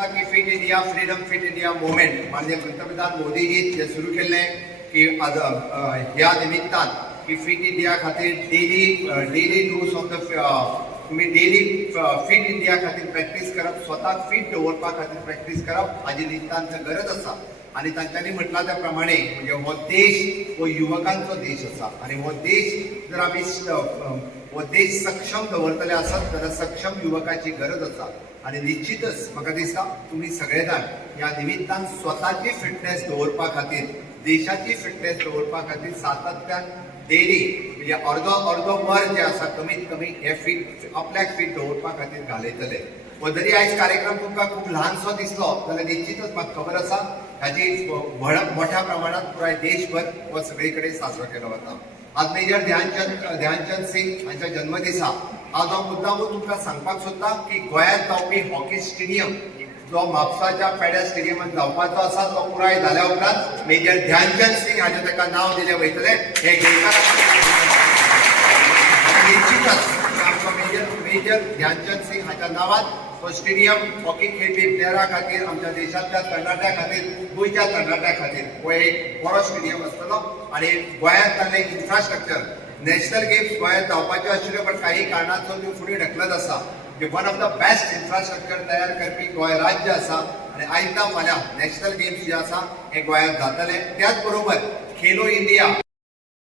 शकता की fit India freedom fit India movement माननीय पंतप्रधान मोदीजी जे सुरू केल्ले की आज ह्या निमित्तान की फिट इंडिया खातीर डेली डोस ऑफ द तुम्ही डेली फिट इंडिया खातीर प्रॅक्टीस करप, स्वताक फिट दवरपा खातीर प्रॅक्टीस करप हाजी नितांत गरज आसा. आणि तांच्यांनी म्हटला त्या प्रमाणे म्हणजे हो देश हो युवकांचो देश आसा आणि हो देश जर आमी हो देश सक्षम दवरतले आसत जाल्यार सक्षम युवकाची गरज आसा. आणि निश्चितच म्हाका दिसता तुम्ही सगळे जाण ह्या निमित्तान स्वताची फिटनेस दवरपा खातीर, देशाची फिटनेस दवरपा खातीर सातत्यान डेली म्हणजे अर्दो वर जे आसा कमीत कमी हे फिट आपल्याक फिट दवरपा खातीर घालयतले. व जरी आयज कार्यक्रम तुमकां खूप ल्हानसो दिसलो जाल्यार निश्चितच म्हाका खबर आसा हाची मोठ्या प्रमाणात पुराय देशभर व सगळे कडेन साजरो केलो वता. आज मेजर ध्यानचंद सिंग हांच्या जन्मदिसा आज हांव मुद्दामूच तुमकां सांगपाक सोदता की गोंयांत जावपी हॉकी स्टेडियम जो म्हापसाच्या पेड्या स्टेडियमांत जावपाचो आसा तो पुराय जाल्या उपरांत मेजर ध्यानचंद सिंग हाचें ताका नांव दिलें वयतलें हे निश्चितच आमचो मेजर ध्यानचंद सिंग हाच्या नांवान तो स्टेडियम हॉकी खेळपी प्लेयरा खातीर, आमच्या देशांतल्या तरणाट्या खातीर, गोंयच्या तरणाट्या खातीर हो एक बरो स्टेडियम आसतलो. आणि गोंयांत ताणें इन्फ्रास्ट्रक्चर नॅशनल गेम्स गोंयांत जावपाच्यो आशिल्ल्यो पण काही कारणांचो त्यो फुडें ढकलत आसा. One of the best infrastructure तयार करपी गोंय राज्य आसा आणि आयता फाल्यां नॅशनल गेम्स जे आसा हे गोंयांत जातले. त्याच बरोबर खेलो इंडिया